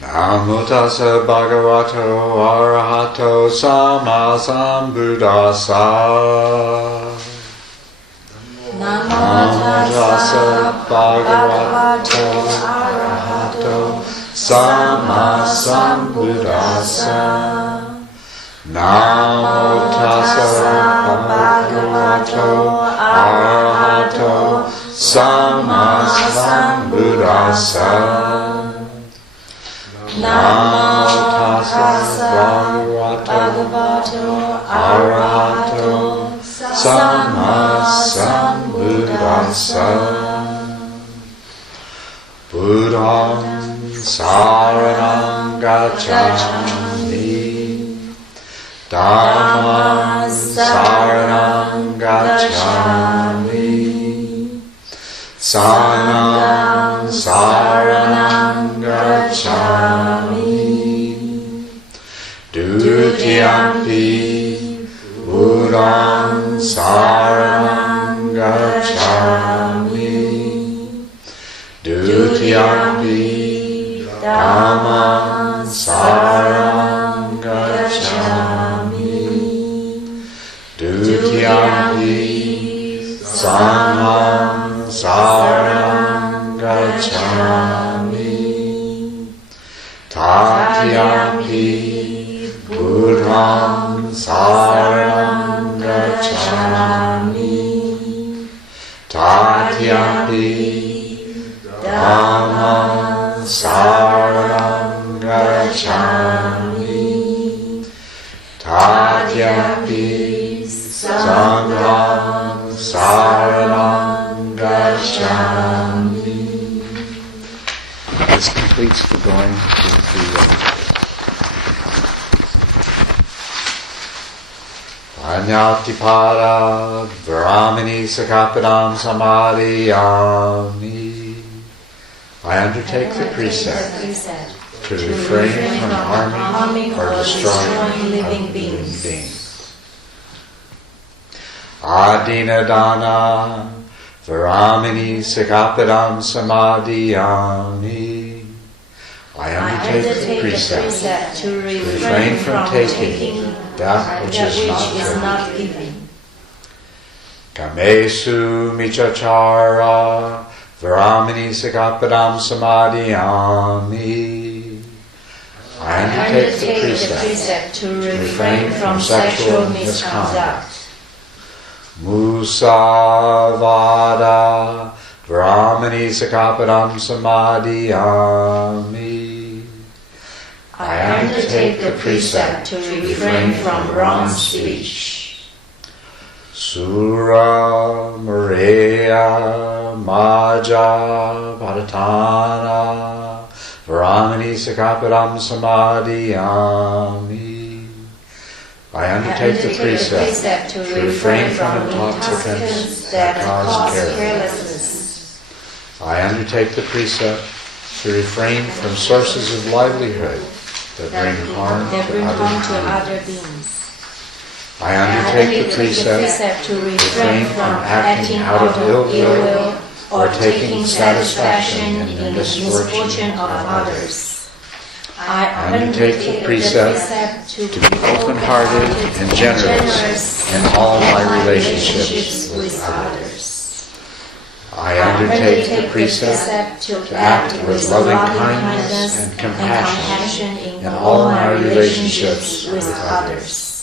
Namo tassa bhagavato arahato sama sambuddhassa. Namo tassa bhagavato arahato sama sambuddhassa. Namo tassa bhagavato arahato sama sambuddhassa. Namo tassa bhagavato arahato sama sambuddhassa. Buddham saranam gacchami. Dharma saranam gacchami. Sangham saranam gacchami. Dutiyampi Buddham saranam gacchami. Dutiyampi Dhammam saranam gacchami. Dutiyampi Sangham saranam gacchami. Tatyampi Buddham saranam gacchami. Tatyampi Dhammam saranam gacchami. Tatyampi Sangham saranam gacchami. This completes the going through the three ways. Anyatipada Brahmini Sakapadam Samadhiyami. I undertake the precept to refrain from harming or destroying living beings. Adina Dana Varamini Sakapadam Samadhiyami. I undertake the precept to refrain from taking that which is not given. Kamesu Michachara Varamini Sakapadam Samadhiyami. I undertake the precept to refrain from sexual misconduct. Musavada Brahmani Sakapadam Samadhiyami. I undertake the precept to refrain from wrong speech. Sura Mareya Maja Padatana Brahmani Sakapadam Samadhiyami. I undertake the precept to refrain from intoxicants that cause carelessness. I undertake the precept to refrain from sources of livelihood that bring harm to other beings. I undertake the precept to refrain from acting out of ill will or taking satisfaction in the misfortune of others. I undertake the precept to be open-hearted and generous in all my relationships with others. I undertake the precept to act with loving kindness and compassion in all my relationships with others.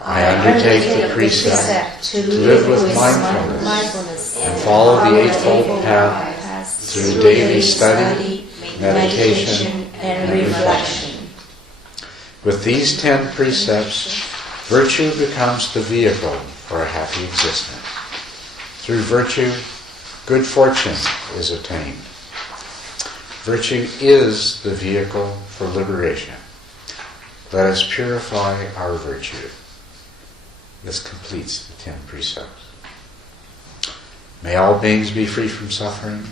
I undertake the precept to live with mindfulness and follow the Eightfold Path through daily study, meditation, and reflection. With these 10 precepts, virtue becomes the vehicle for a happy existence. Through virtue, good fortune is attained. Virtue is the vehicle for liberation. Let us purify our virtue. This completes the 10 precepts. May all beings be free from suffering.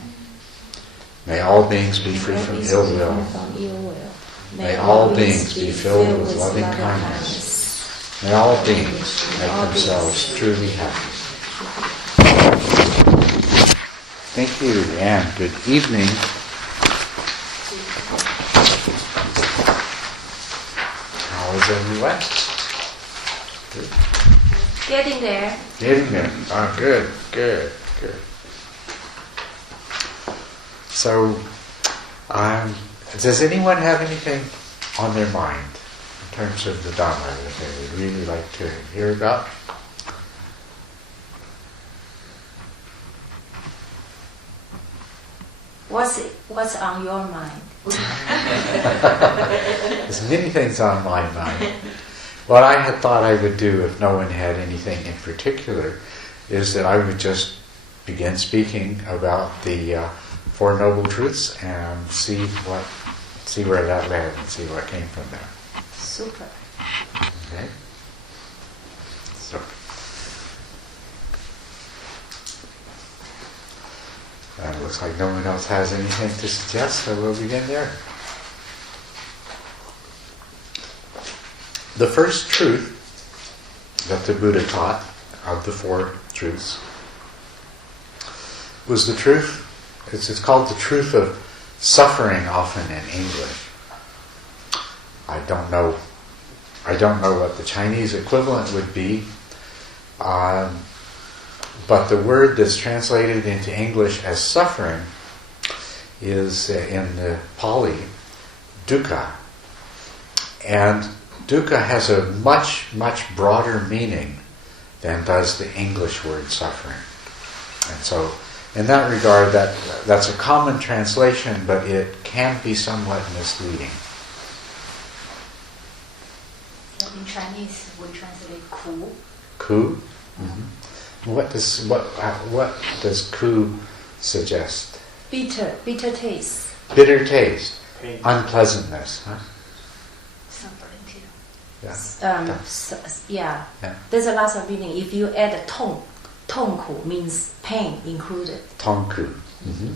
May all beings be free from ill will. May all beings be filled with loving kindness. May all beings make themselves truly happy. Thank you and good evening. How is everyone? Good. Getting there. Getting there. Oh, good. So, does anyone have anything on their mind in terms of the Dharma that they would really like to hear about? What's on your mind? There's many things on my mind. What I had thought I would do if no one had anything in particular is that I would just begin speaking about the Four Noble Truths and see where that led and see what came from there. Super. Okay? So. And it looks like no one else has anything to suggest, so we'll begin there. The first truth that the Buddha taught of the Four Truths was the truth, it's called the truth of suffering, often in English. I don't know what the Chinese equivalent would be, but the word that's translated into English as suffering is in the Pali, dukkha. And dukkha has a much, much broader meaning than does the English word suffering. And so, in that regard, that's a common translation, but it can be somewhat misleading. In Chinese, we translate ku. Ku? Mm-hmm. What does ku suggest? Bitter taste. Bitter taste. Pain. Unpleasantness. Huh? Suffering too. Yeah. Yeah. There's a lot of meaning. If you add a tong, tongku means pain included. Tongku. Mm-hmm.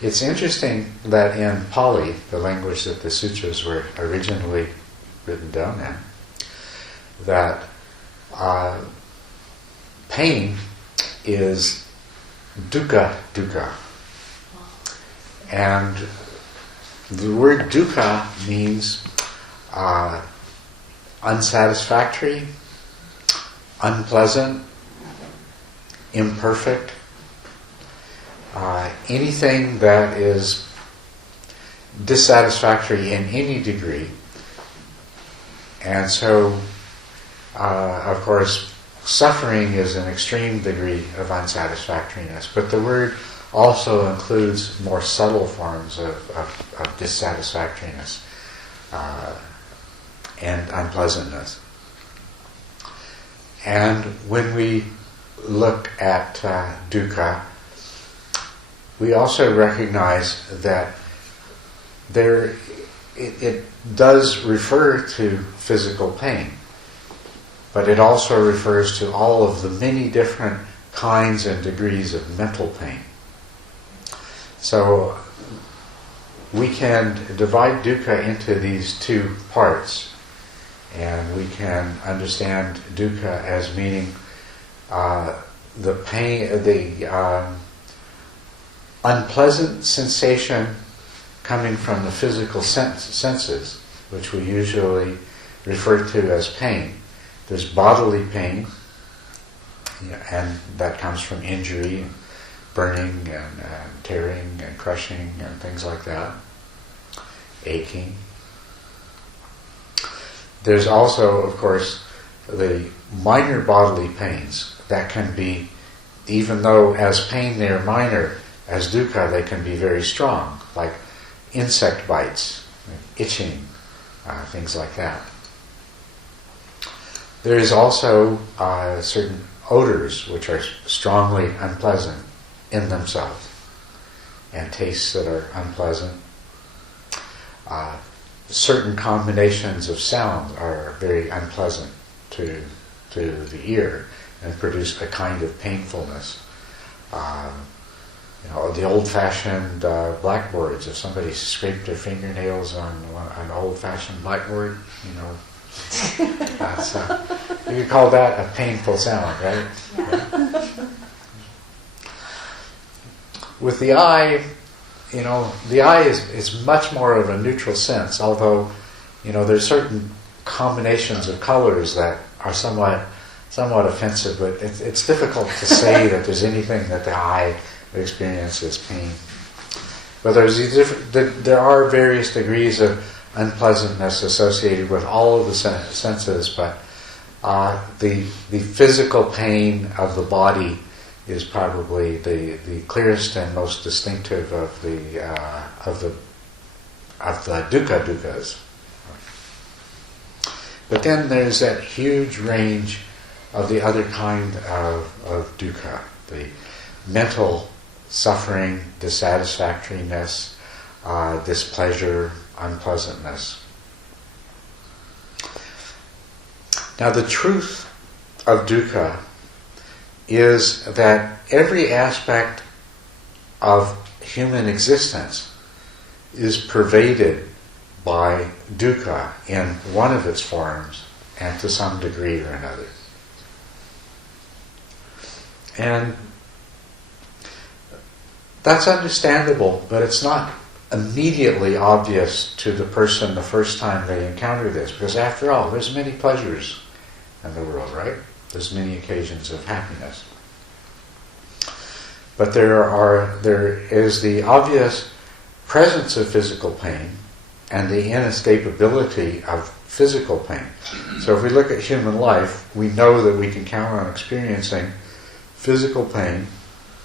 It's interesting that in Pali, the language that the sutras were originally written down in, that pain is dukkha. And the word dukkha means unsatisfactory, unpleasant, imperfect, anything that is dissatisfactory in any degree. And so, of course, suffering is an extreme degree of unsatisfactoriness, but the word also includes more subtle forms of dissatisfactoriness and unpleasantness. And when we look at dukkha, we also recognize that it does refer to physical pain, but it also refers to all of the many different kinds and degrees of mental pain. So we can divide dukkha into these two parts, and we can understand dukkha as meaning the pain, the unpleasant sensation coming from the physical senses, which we usually refer to as pain. There's bodily pain, and that comes from injury, and burning, and tearing, and crushing, and things like that. Aching. There's also, of course, the minor bodily pains that can be, even though as pain they're minor, as dukkha they can be very strong, like insect bites, itching, things like that. There is also certain odors which are strongly unpleasant in themselves, and tastes that are unpleasant. Certain combinations of sound are very unpleasant to the ear and produce a kind of painfulness. The old-fashioned blackboards, if somebody scraped their fingernails on an old-fashioned blackboard, that's, you could call that a painful sound, right? Yeah. With the eye, the I is much more of a neutral sense, although, there's certain combinations of colors that are somewhat offensive, but it's difficult to say that there's anything that the I experiences pain. But there are various degrees of unpleasantness associated with all of the senses, but the physical pain of the body is probably the clearest and most distinctive of the dukkhas. But then there's that huge range of the other kind of dukkha, the mental suffering, dissatisfactoriness, displeasure, unpleasantness. Now the truth of dukkha is that every aspect of human existence is pervaded by dukkha in one of its forms and to some degree or another. And that's understandable, but it's not immediately obvious to the person the first time they encounter this, because after all, there's many pleasures in the world, right? There's many occasions of happiness. But there is the obvious presence of physical pain and the inescapability of physical pain. So if we look at human life, we know that we can count on experiencing physical pain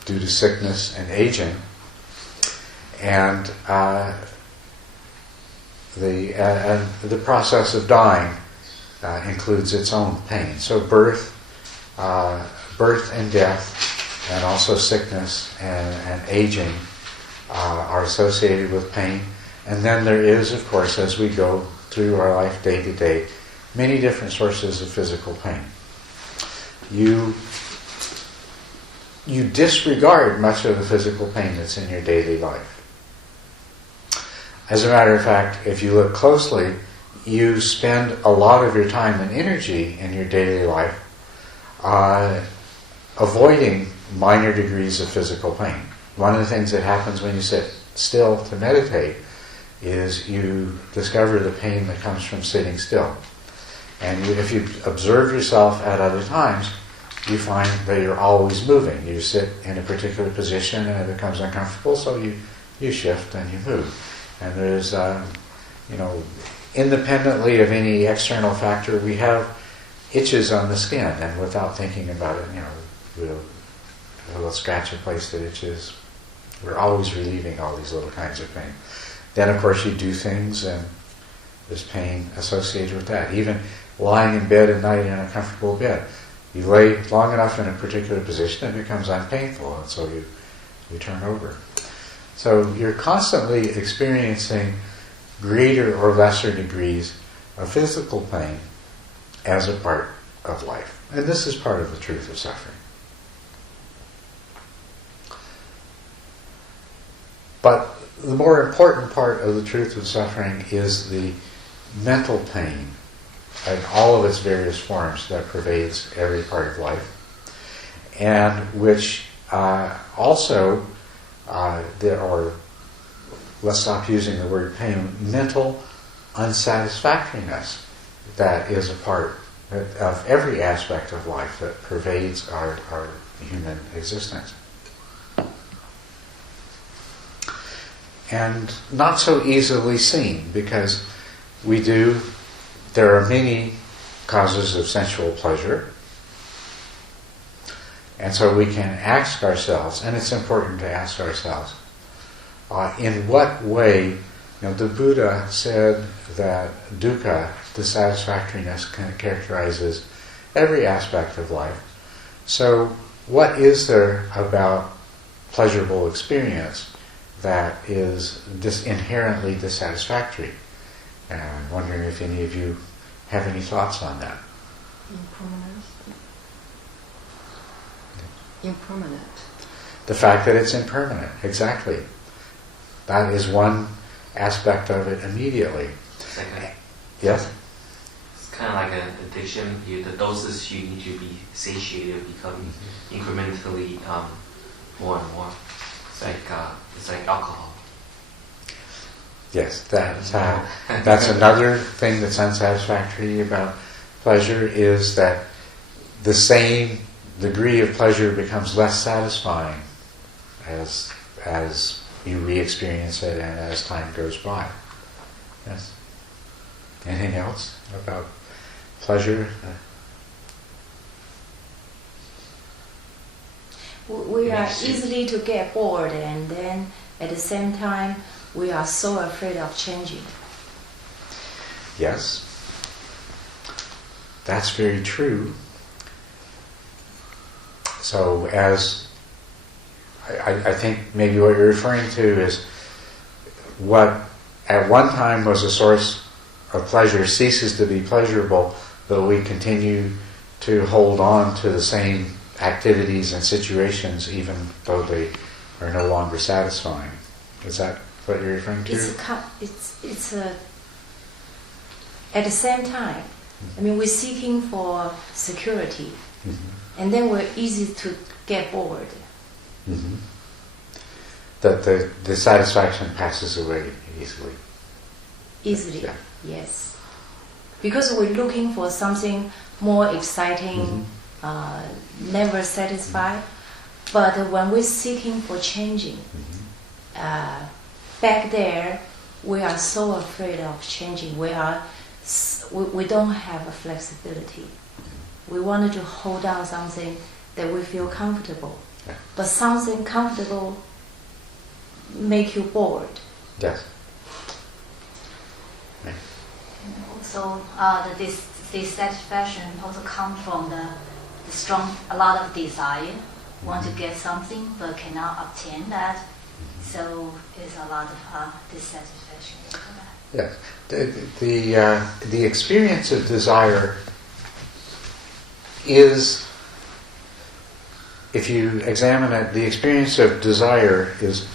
due to sickness and aging, and the process of dying includes its own pain. So birth and death, and also sickness and aging are associated with pain. And then there is, of course, as we go through our life day to day, many different sources of physical pain. You disregard much of the physical pain that's in your daily life. As a matter of fact, if you look closely, you spend a lot of your time and energy in your daily life avoiding minor degrees of physical pain. One of the things that happens when you sit still to meditate is you discover the pain that comes from sitting still. And if you observe yourself at other times, you find that you're always moving. You sit in a particular position and it becomes uncomfortable, so you shift and you move. And there's, independently of any external factor, we have itches on the skin, and without thinking about it, we'll scratch a place that itches. We're always relieving all these little kinds of pain. Then, of course, you do things, and there's pain associated with that. Even lying in bed at night in a comfortable bed, you lay long enough in a particular position, it becomes unpainful, and so you turn over. So you're constantly experiencing greater or lesser degrees of physical pain as a part of life. And this is part of the truth of suffering. But the more important part of the truth of suffering is the mental pain and all of its various forms that pervades every part of life, and which also, let's stop using the word pain, mental unsatisfactoriness that is a part of every aspect of life that pervades our human existence. And not so easily seen, because there are many causes of sensual pleasure, and so we can ask ourselves, and it's important to ask ourselves, in what way, the Buddha said that dukkha, dissatisfactoriness, characterizes every aspect of life. So what is there about pleasurable experience that is inherently dissatisfactory? And I'm wondering if any of you have any thoughts on that. Impermanent. The fact that it's impermanent, exactly. That is one aspect of it immediately. Yes? It's kind of like an addiction. The doses you need to be satiated become incrementally more and more. It's like alcohol. Yes, that's another thing that's unsatisfactory about pleasure, is that the same degree of pleasure becomes less satisfying as you re-experience it and as time goes by. Yes. Anything else about pleasure? We are easily to get bored, and then at the same time we are so afraid of changing. Yes, that's very true. So as I think maybe what you're referring to is what at one time was a source of pleasure ceases to be pleasurable, but we continue to hold on to the same activities and situations even though they are no longer satisfying. Is that what you're referring to? It's at the same time. I mean, we're seeking for security, and then we're easy to get bored. Mm-hmm. That the satisfaction passes away easily. Easily, yeah. Yes. Because we're looking for something more exciting, never satisfied. But when we're seeking for changing, back there, we are so afraid of changing. We don't have a flexibility. We wanted to hold on something that we feel comfortable. Yeah. But something comfortable make you bored. Yes. Also, the dissatisfaction also comes from a lot of desire, want to get something but cannot obtain that. So there's a lot of dissatisfaction. Yes. The experience of desire is, if you examine it, the experience of desire is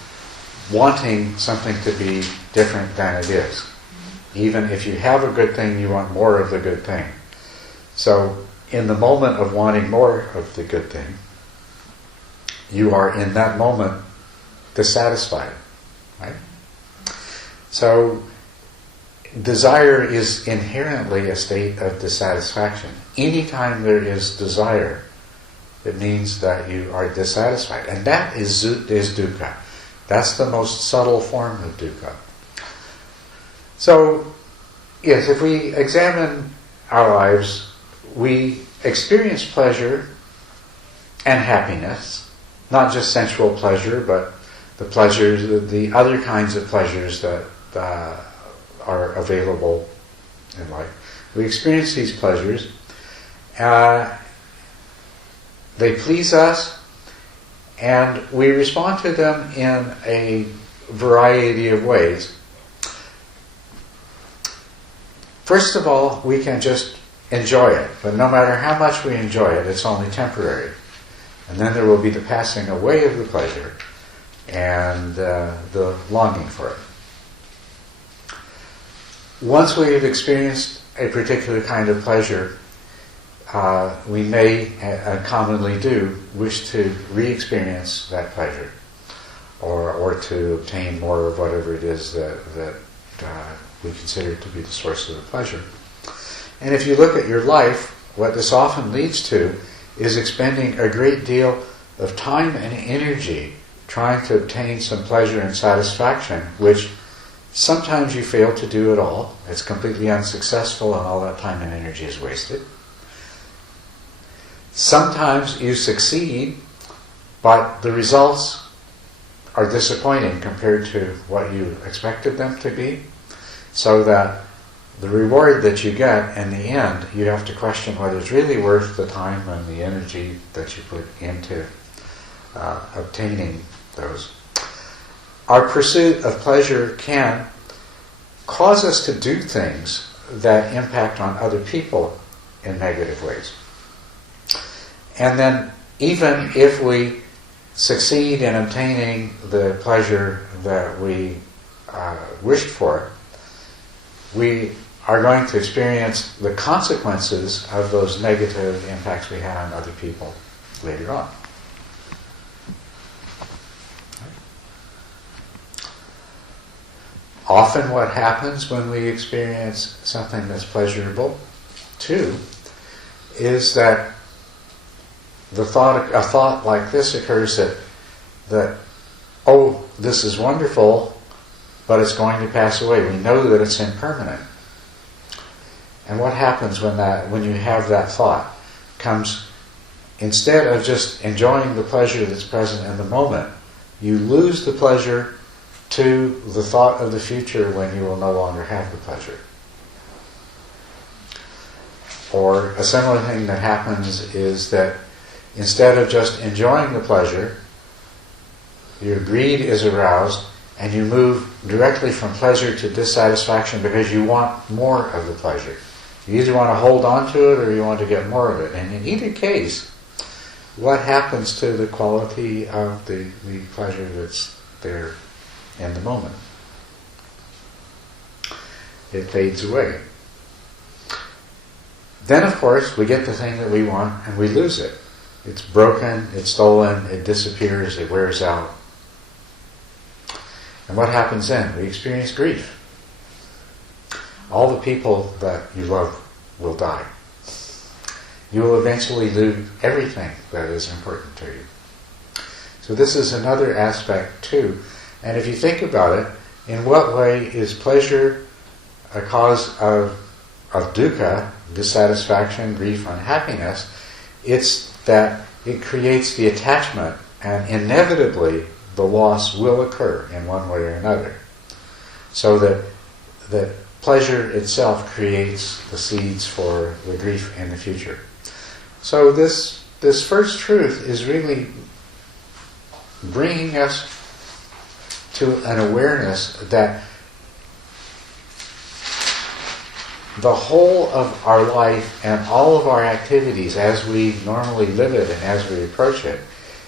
wanting something to be different than it is. Even if you have a good thing, you want more of the good thing. So in the moment of wanting more of the good thing, you are in that moment dissatisfied, right? So desire is inherently a state of dissatisfaction. Anytime there is desire, it means that you are dissatisfied. And that is dukkha. That's the most subtle form of dukkha. So, yes, if we examine our lives, we experience pleasure and happiness, not just sensual pleasure, but the pleasures, the other kinds of pleasures that are available in life. We experience these pleasures. They please us, and we respond to them in a variety of ways. First of all, we can just enjoy it, but no matter how much we enjoy it, it's only temporary. And then there will be the passing away of the pleasure and the longing for it. Once we have experienced a particular kind of pleasure, we may, and commonly do, wish to re-experience that pleasure, or to obtain more of whatever it is that we consider to be the source of the pleasure. And if you look at your life, what this often leads to is expending a great deal of time and energy trying to obtain some pleasure and satisfaction, which sometimes you fail to do at all. It's completely unsuccessful, and all that time and energy is wasted. Sometimes you succeed, but the results are disappointing compared to what you expected them to be, so that the reward that you get in the end, you have to question whether it's really worth the time and the energy that you put into obtaining those. Our pursuit of pleasure can cause us to do things that impact on other people in negative ways. And then, even if we succeed in obtaining the pleasure that we wished for, we are going to experience the consequences of those negative impacts we had on other people later on. often what happens when we experience something that's pleasurable, too, is that a thought like this occurs that, oh, this is wonderful, but it's going to pass away. We know that it's impermanent. And what happens when you have that thought? Comes, instead of just enjoying the pleasure that's present in the moment, you lose the pleasure to the thought of the future when you will no longer have the pleasure. Or a similar thing that happens is that instead of just enjoying the pleasure, your greed is aroused and you move directly from pleasure to dissatisfaction because you want more of the pleasure. You either want to hold on to it or you want to get more of it. And in either case, what happens to the quality of the pleasure that's there in the moment? It fades away. Then, of course, we get the thing that we want and we lose it. It's broken, it's stolen, it disappears, it wears out. And what happens then? We experience grief. All the people that you love will die. You will eventually lose everything that is important to you. So this is another aspect too. And if you think about it, in what way is pleasure a cause of dukkha, dissatisfaction, grief, unhappiness? It's that it creates the attachment, and inevitably the loss will occur in one way or another. So that pleasure itself creates the seeds for the grief in the future. So this first truth is really bringing us to an awareness that the whole of our life and all of our activities as we normally live it and as we approach it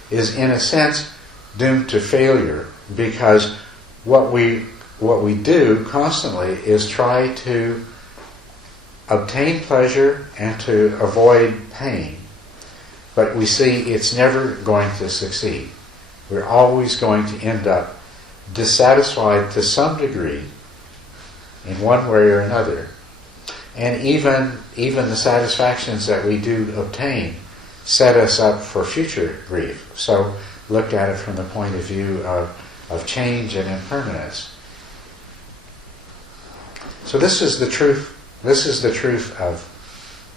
is in a sense doomed to failure, because what we do constantly is try to obtain pleasure and to avoid pain. But we see it's never going to succeed. We're always going to end up dissatisfied to some degree in one way or another. And even the satisfactions that we do obtain set us up for future grief. So look at it from the point of view of change and impermanence. So this is the truth. This is the truth of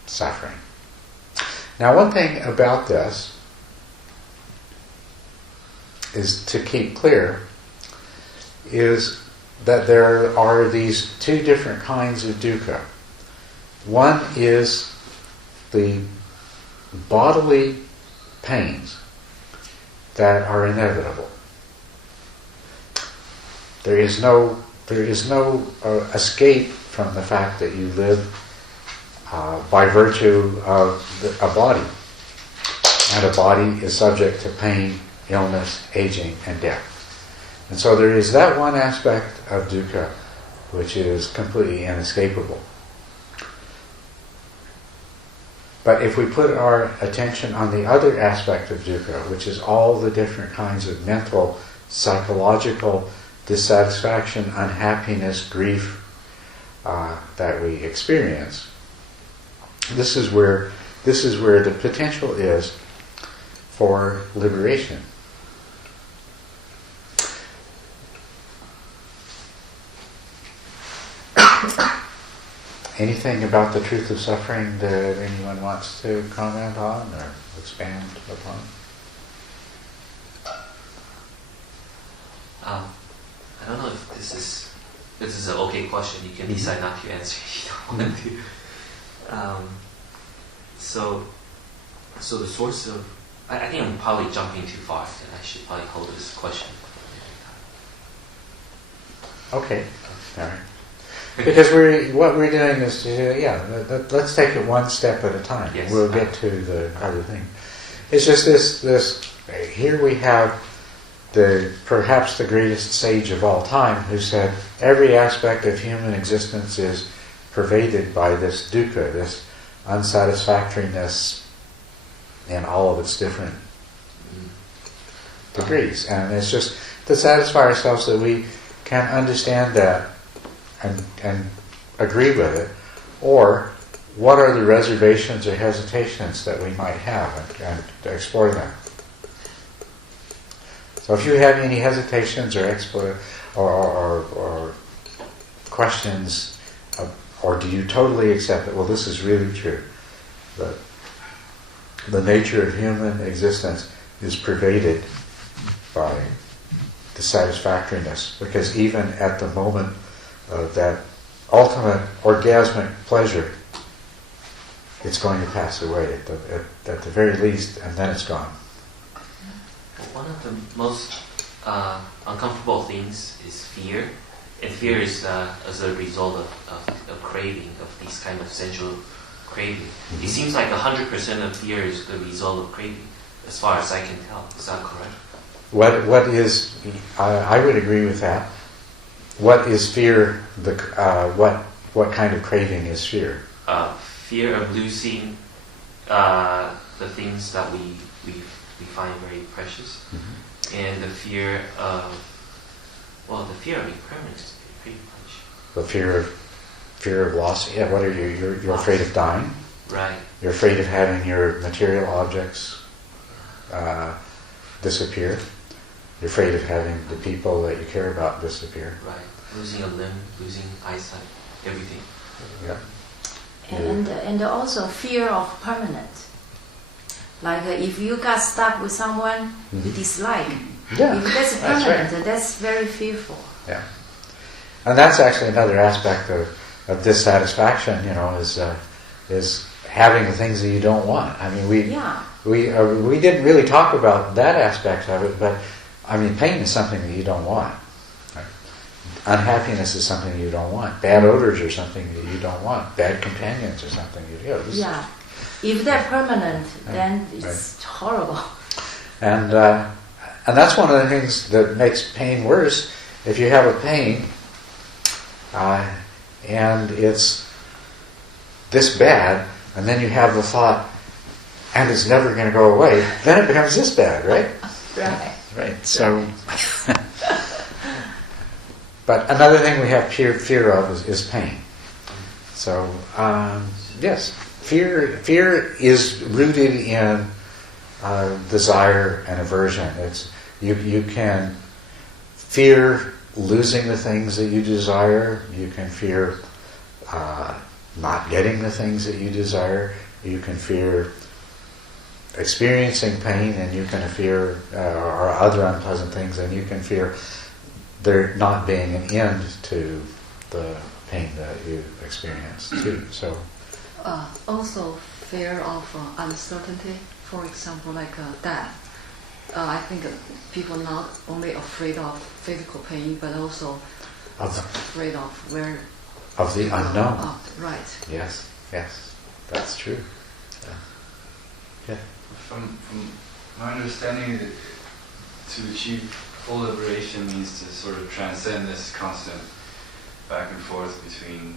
suffering. Now, one thing about this is to keep clear is that there are these two different kinds of dukkha. One is the bodily pains that are inevitable. There is no escape from the fact that you live by virtue of a body. And a body is subject to pain, illness, aging, and death. And so there is that one aspect of dukkha which is completely inescapable. But if we put our attention on the other aspect of dukkha, which is all the different kinds of mental, psychological dissatisfaction, unhappiness, grief that we experience, this is where the potential is for liberation. Anything about the truth of suffering that anyone wants to comment on or expand upon? I don't know if this is an okay question. You can decide not to answer if you don't want to. So the source of... I think I'm probably jumping too far, and I should probably hold this question. Okay. All right. Because what we're doing is let's take it one step at a time. Yes. We'll get to the other thing. It's just this. Here we have perhaps the greatest sage of all time, who said every aspect of human existence is pervaded by this dukkha, this unsatisfactoriness in all of its different degrees. And it's just to satisfy ourselves that we can understand that and agree with it, or what are the reservations or hesitations that we might have, and explore them. So if you have any hesitations or questions, or do you totally accept that, well, this is really true, that the nature of human existence is pervaded by dissatisfactoriness, because even at the moment of that ultimate orgasmic pleasure, it's going to pass away at the very least, and then it's gone. One of the most uncomfortable things is fear, and fear is as a result of craving, of these kind of sensual craving. It seems like 100% of fear is the result of craving, as far as I can tell. Is that correct? What is? I would agree with that. What is fear? What kind of craving is fear? Fear of losing the things that we find very precious, and the fear of impermanence, pretty much. The fear of loss. Yeah. What are you? You're afraid of dying. Right. You're afraid of having your material objects disappear. You're afraid of having the people that you care about disappear. Right. Losing a limb, losing eyesight, everything. Yeah. And also fear of permanence. Like if you got stuck with someone you dislike, if that's permanent, that's very fearful. Yeah. And that's actually another aspect of dissatisfaction, is having the things that you don't want. I mean, we didn't really talk about that aspect of it, but I mean, pain is something that you don't want. Right? Unhappiness is something you don't want. Bad odors are something that you don't want. Bad companions are something you do. Yeah. If they're permanent, then it's horrible. And that's one of the things that makes pain worse. If you have a pain, and it's this bad, and then you have the thought, and it's never going to go away, then it becomes this bad, right? Right. So, but another thing we have fear of is pain. So, yes, fear is rooted in desire and aversion. It's you can fear losing the things that you desire. You can fear not getting the things that you desire. You can fear experiencing pain, and you can fear or other unpleasant things, and you can fear there not being an end to the pain that you experience too. So also fear of uncertainty, for example, like death. I think people not only afraid of physical pain, but also afraid of where of the unknown. Right. Yes, that's true. Yeah. From my understanding, to achieve full liberation means to sort of transcend this constant back and forth between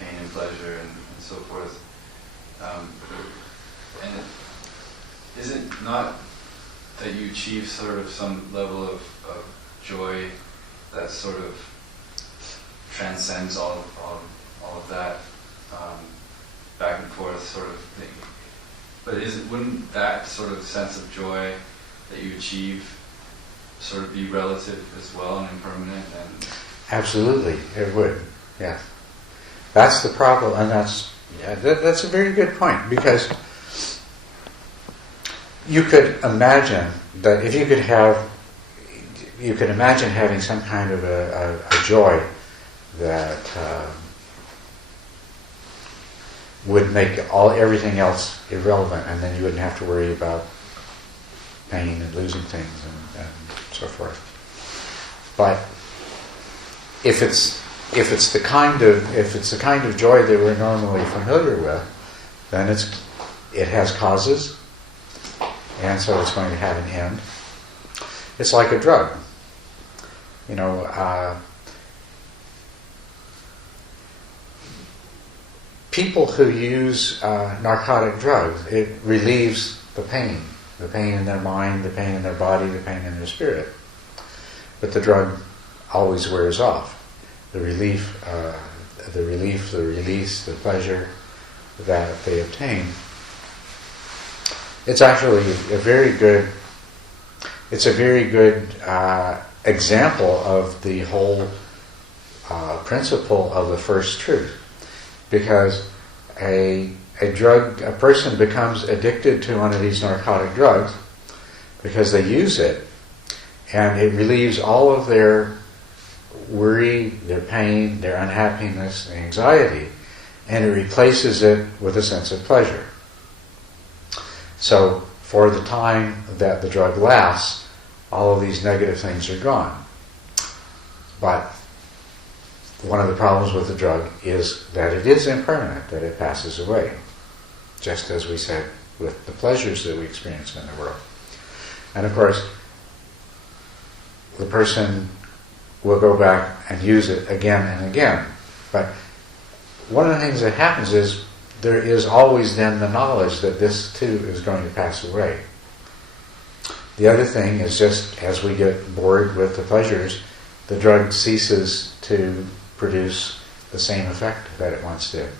pain and pleasure and so forth. And is it not that you achieve sort of some level of joy that sort of transcends all of that back and forth sort of thing? But wouldn't that sort of sense of joy that you achieve sort of be relative as well and impermanent? And absolutely, it would. Yeah, that's the problem, and that's a very good point, because you could imagine that if you could imagine having some kind of a joy that would make everything else irrelevant, and then you wouldn't have to worry about pain and losing things and so forth. But if it's the kind of joy that we're normally familiar with, then it has causes, and so it's going to have an end. It's like a drug. People who use narcotic drugs, it relieves the pain in their mind, the pain in their body, the pain in their spirit. But the drug always wears off. the relief, the release, the pleasure that they obtain. It's actually a very good example of the whole principle of the first truth, because a person becomes addicted to one of these narcotic drugs because they use it, and it relieves all of their worry, their pain, their unhappiness, anxiety, and it replaces it with a sense of pleasure. So for the time that the drug lasts, all of these negative things are gone. But one of the problems with the drug is that it is impermanent, that it passes away, just as we said with the pleasures that we experience in the world. And of course, the person will go back and use it again and again. But one of the things that happens is there is always then the knowledge that this too is going to pass away. The other thing is, just as we get bored with the pleasures, the drug ceases to produce the same effect that it once did.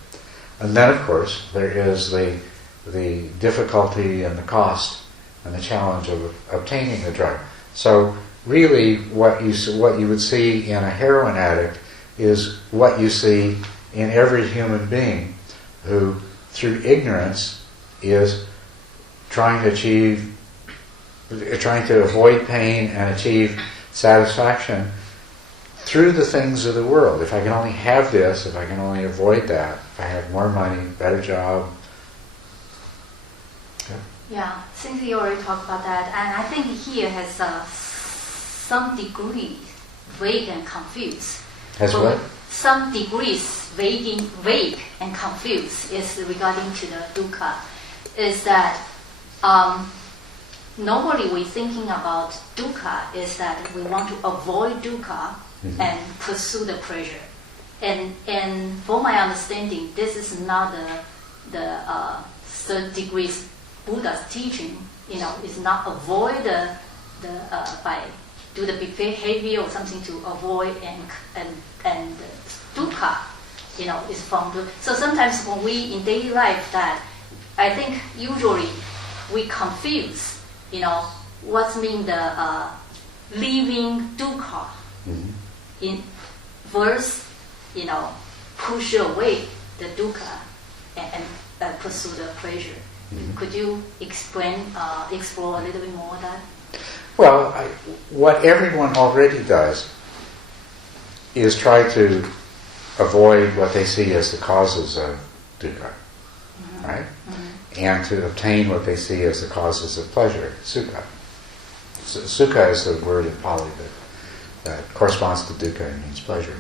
And then, of course, there is the difficulty and the cost and the challenge of obtaining the drug. So really what you would see in a heroin addict is what you see in every human being who, through ignorance, is trying to avoid pain and achieve satisfaction through the things of the world. If I can only have this, if I can only avoid that, if I have more money, better job. Yeah, since you already talked about that, and I think here has some degree vague and confused. Has what? Some degrees vague and confused is regarding to the dukkha. Is that normally we thinking about dukkha is that we want to avoid dukkha and pursue the pleasure. And for my understanding, this is not the third degrees Buddha's teaching. Is not avoid by do the behavior or something to avoid and dukkha. Is from the. So sometimes when we in daily life that I think usually we confuse. What's mean the leaving dukkha in verse, push away the dukkha and pursue the pleasure. Could you explore a little bit more of that? Well, what everyone already does is try to avoid what they see as the causes of dukkha, right? And to obtain what they see as the causes of pleasure, sukha. Sukha is the word in Pali that corresponds to dukkha and means pleasure.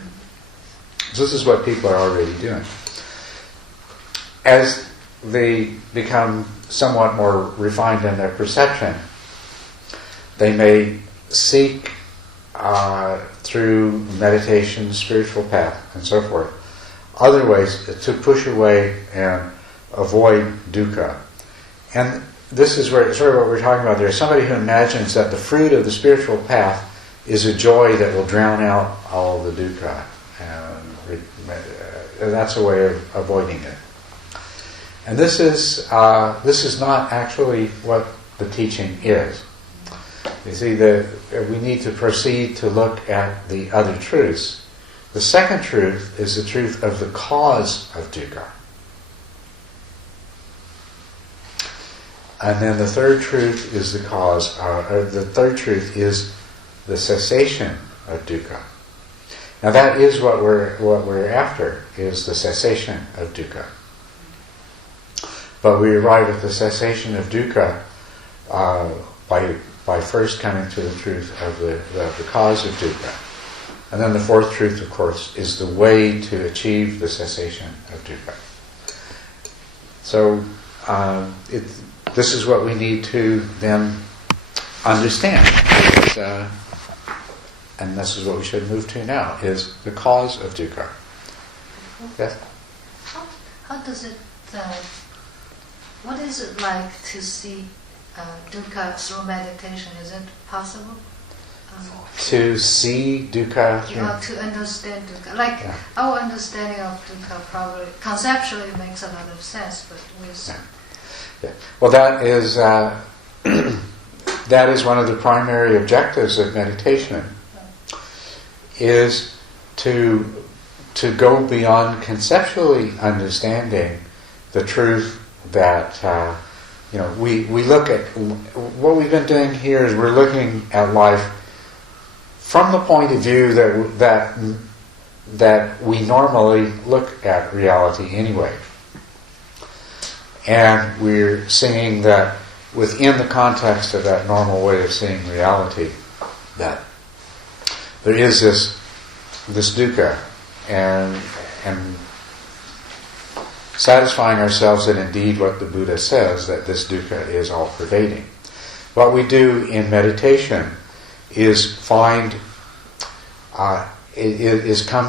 So this is what people are already doing. As they become somewhat more refined in their perception, they may seek through meditation, spiritual path, and so forth, other ways to push away and avoid dukkha. And this is where sort of what we're talking about there. Somebody who imagines that the fruit of the spiritual path is a joy that will drown out all of the dukkha, and that's a way of avoiding it. And this is not actually what the teaching is. You see, we need to proceed to look at the other truths. The second truth is the truth of the cause of dukkha. And then the third truth is the third truth is the cessation of dukkha. Now that is what we're after, is the cessation of dukkha. But we arrive at the cessation of dukkha by first coming to the truth of the cause of dukkha. And then the fourth truth, of course, is the way to achieve the cessation of dukkha. So this is what we need to then understand. And this is what we should move to now, is the cause of dukkha. Yes? How does it, what is it like to see dukkha through meditation? Is it possible? To see dukkha through. To understand dukkha. Like our understanding of dukkha probably conceptually makes a lot of sense, but with Well, that is one of the primary objectives of meditation, is to go beyond conceptually understanding the truth that we look at. What we've been doing here is we're looking at life from the point of view that we normally look at reality anyway. And we're seeing that within the context of that normal way of seeing reality, that there is this dukkha, and satisfying ourselves that indeed what the Buddha says, that this dukkha is all pervading. What we do in meditation is come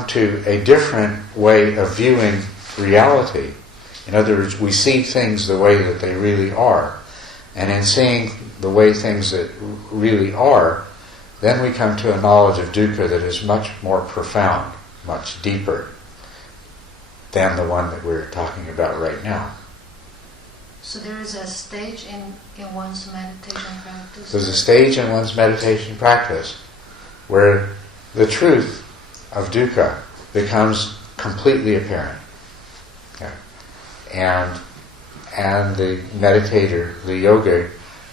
to a different way of viewing reality. In other words, we see things the way that they really are. And in seeing the way things that really are, then we come to a knowledge of dukkha that is much more profound, much deeper than the one that we're talking about right now. So there is a stage in one's meditation practice? There's a stage in one's meditation practice where the truth of dukkha becomes completely apparent. And the meditator, the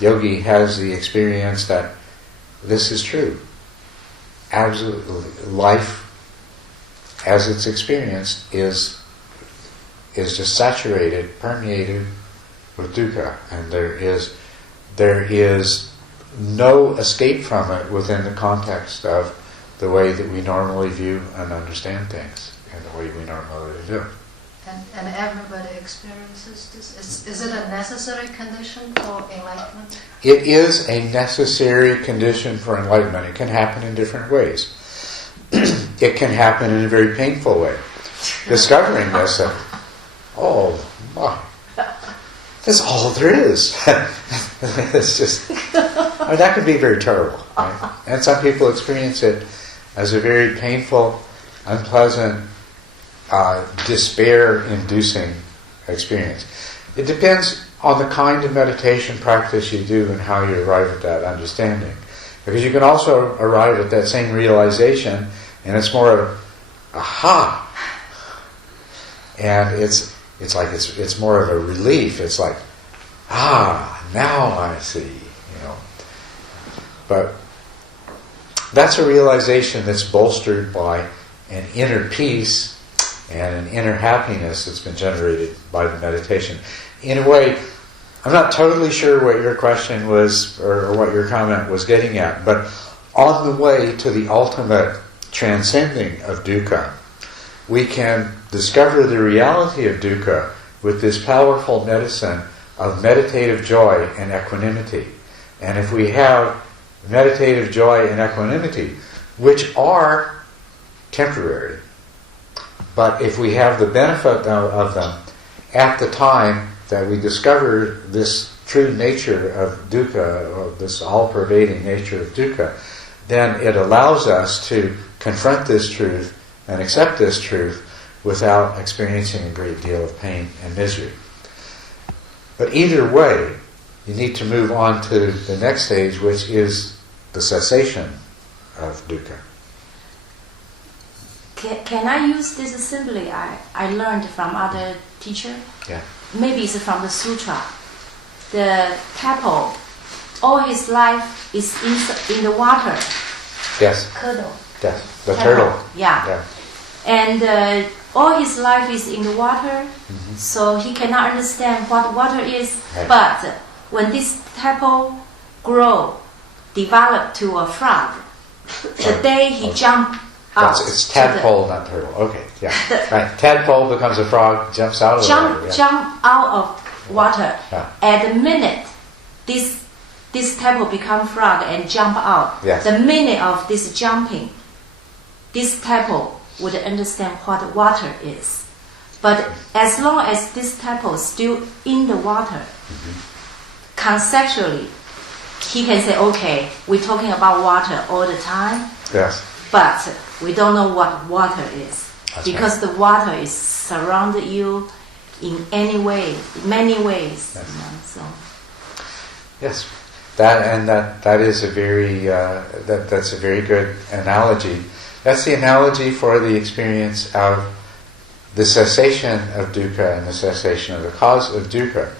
yogi has the experience that this is true. Absolutely, life as it's experienced is just saturated, permeated with dukkha, and there is no escape from it within the context of the way that we normally view and understand things, and the way we normally do. And everybody experiences this. Is it a necessary condition for enlightenment? It is a necessary condition for enlightenment. It can happen in different ways. It can happen in a very painful way. Discovering this, that's all there is. It's just, that can be very terrible. Right? And some people experience it as a very painful, unpleasant, despair-inducing experience. It depends on the kind of meditation practice you do and how you arrive at that understanding. Because you can also arrive at that same realization, and it's more of aha, and it's like it's more of a relief. It's like now I see, But that's a realization that's bolstered by an inner peace and an inner happiness that's been generated by the meditation. In a way, I'm not totally sure what your question was or what your comment was getting at, but on the way to the ultimate transcending of dukkha, we can discover the reality of dukkha with this powerful medicine of meditative joy and equanimity. And if we have meditative joy and equanimity, which are temporary, but if we have the benefit of them at the time that we discover this true nature of dukkha, or this all-pervading nature of dukkha, then it allows us to confront this truth and accept this truth without experiencing a great deal of pain and misery. But either way, you need to move on to the next stage, which is the cessation of dukkha. Can I use this assembly I learned from other teacher? Yeah. Maybe it's from the sutra. The tadpole, all his life is in the water. Yes. Curdle. Yes. The turtle. Yeah. And all his life is in the water, so he cannot understand what water is. Right. But when this tadpole develop to a frog, the day he jump out. It's tadpole, not turtle. Okay, yeah. Right. Tadpole becomes a frog, jumps out of the water. Jump out of water. Yeah. At the minute this tadpole become frog and jump out. Yes. The minute of this jumping, this tadpole would understand what water is. But as long as this tadpole is still in the water, conceptually, he can say, okay, we're talking about water all the time, Yes. but we don't know what water is. That's Because the water is surrounded you in any way, many ways. Yes. You know, so. Yes, that is a very that's a very good analogy. That's the analogy for the experience of the cessation of dukkha and the cessation of the cause of dukkha,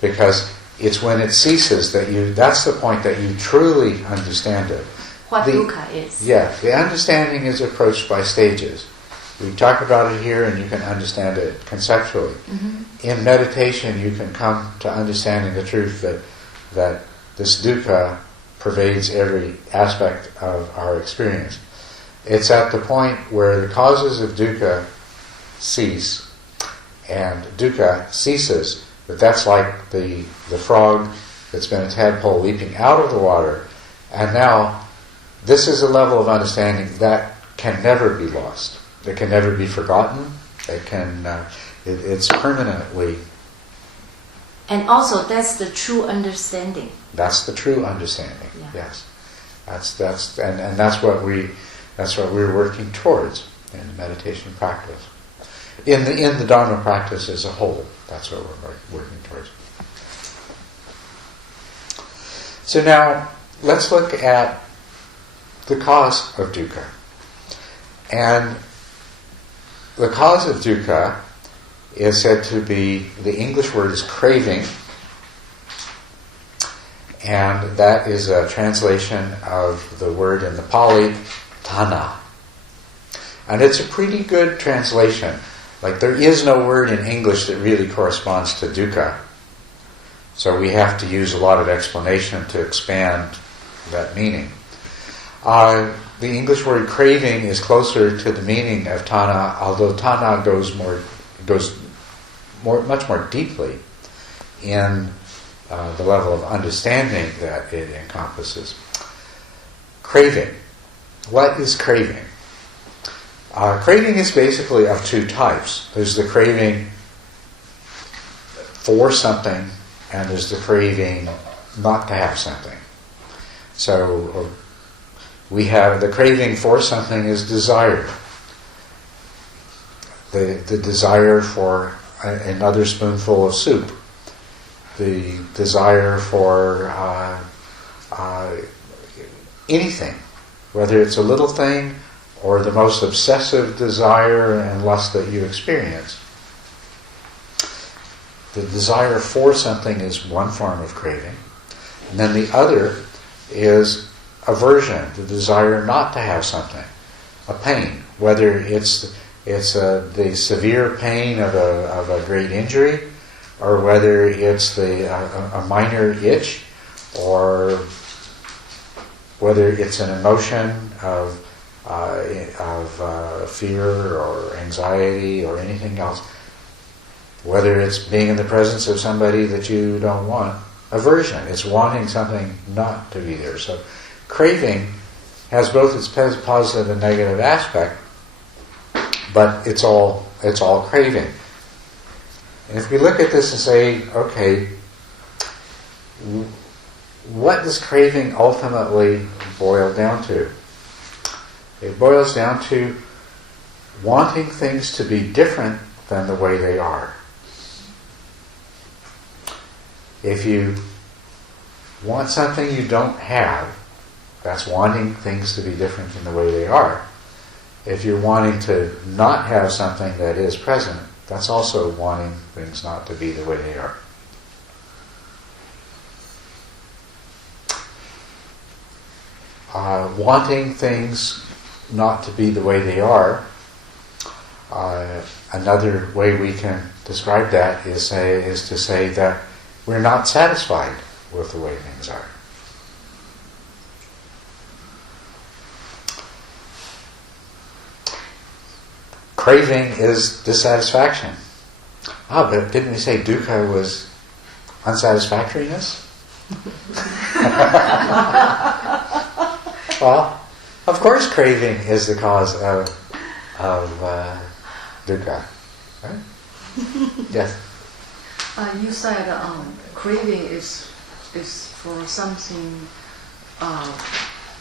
because it's when it ceases that's the point that you truly understand it. What dukkha is. Yeah, the understanding is approached by stages. We talk about it here and you can understand it conceptually. Mm-hmm. In meditation you can come to understanding the truth that this dukkha pervades every aspect of our experience. It's at the point where the causes of dukkha cease and dukkha ceases, but that's like the frog that's been a tadpole leaping out of the water, and now this is a level of understanding that can never be lost. It can never be forgotten. It's permanently. And also, that's the true understanding. That's the true understanding. Yeah. Yes, that's what we're working towards in the meditation practice. In the Dharma practice as a whole, that's what we're working towards. So now let's look at the cause of dukkha. And the cause of dukkha is said to be, the English word is craving, and that is a translation of the word in the Pali, tanha. And it's a pretty good translation. Like, there is no word in English that really corresponds to dukkha. So we have to use a lot of explanation to expand that meaning. The English word craving is closer to the meaning of tanha, although tanha goes much more deeply in the level of understanding that it encompasses. Craving. What is craving? Craving is basically of two types. There's the craving for something, and there's the craving not to have something. So we have the craving for something is desire. The desire for another spoonful of soup. The desire for anything, whether it's a little thing or the most obsessive desire and lust that you experience. The desire for something is one form of craving. And then the other is aversion, the desire not to have something, a pain, whether it's the severe pain of a great injury, or whether it's a minor itch, or whether it's an emotion of fear or anxiety or anything else, whether it's being in the presence of somebody that you don't want. Aversion, it's wanting something not to be there. So craving has both its positive and negative aspect, but it's all craving. And if we look at this and say, okay, what does craving ultimately boil down to? It boils down to wanting things to be different than the way they are. If you want something you don't have, that's wanting things to be different than the way they are. If you're wanting to not have something that is present, that's also wanting things not to be the way they are. Wanting things not to be the way they are, another way we can describe that is to say that we're not satisfied with the way things are. Craving is dissatisfaction. But didn't we say dukkha was unsatisfactoriness? Well, of course craving is the cause of dukkha. Right? Yes. You said craving is is for something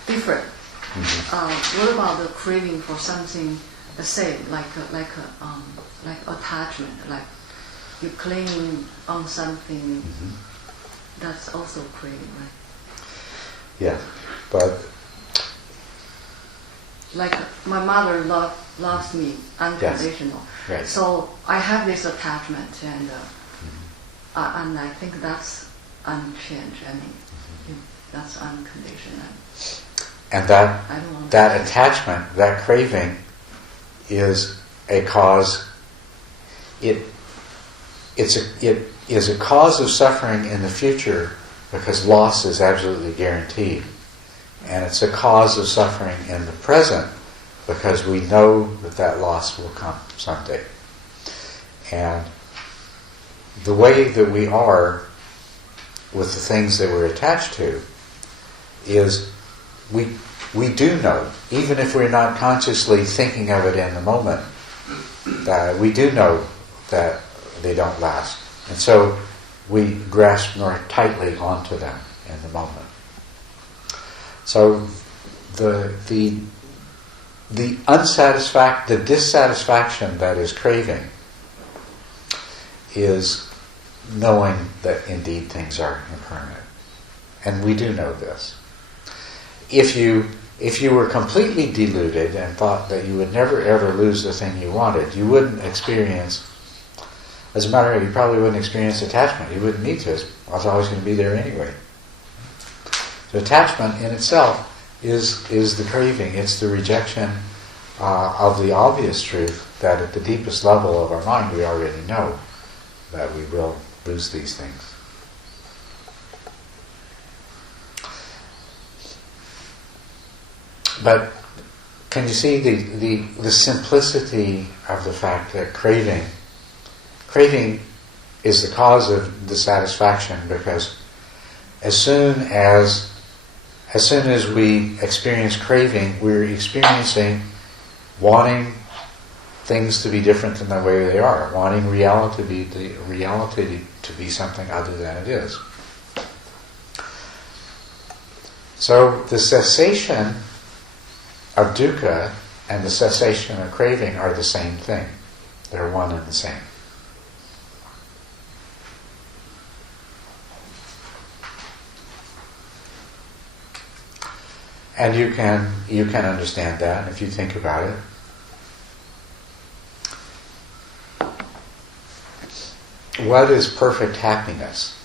different. Mm-hmm. What about the craving for something the same, like attachment, like you cling on something? Mm-hmm. That's also craving, right? Yeah, but like my mother loves me unconditional. Yes. Right. So I have this attachment, and I think that's unchanged. I mean, that's unconditional. And I don't want that attachment, that craving, is a cause. It is a cause of suffering in the future because loss is absolutely guaranteed. And it's a cause of suffering in the present because we know that loss will come someday. And the way that we are with the things that we're attached to is we do know, even if we're not consciously thinking of it in the moment, that we do know that they don't last. And so we grasp more tightly onto them in the moment. So the dissatisfaction that is craving is knowing that indeed things are impermanent. And we do know this. If you were completely deluded and thought that you would never ever lose the thing you wanted, you wouldn't experience, as a matter of fact, you probably wouldn't experience attachment. You wouldn't need to. It's always going to be there anyway. So attachment in itself is the craving. It's the rejection of the obvious truth that at the deepest level of our mind we already know that we will lose these things. But can you see the simplicity of the fact that craving is the cause of dissatisfaction, because as soon as we experience craving, we're experiencing wanting things to be different than the way they are, wanting reality to be something other than it is. So the cessation of dukkha and the cessation of craving are the same thing. They're one and the same. And you can understand that if you think about it. What is perfect happiness?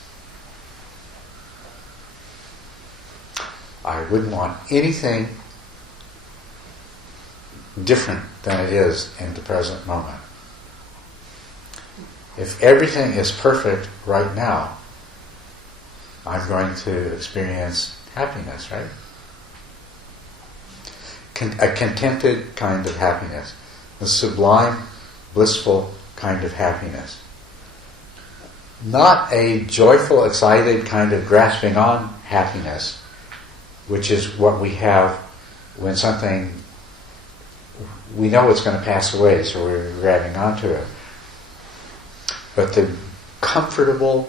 I wouldn't want anything different than it is in the present moment. If everything is perfect right now, I'm going to experience happiness, right? A contented kind of happiness, a sublime, blissful kind of happiness. Not a joyful, excited kind of grasping on happiness, which is what we have when something, we know it's going to pass away, so we're grabbing onto it. But the comfortable,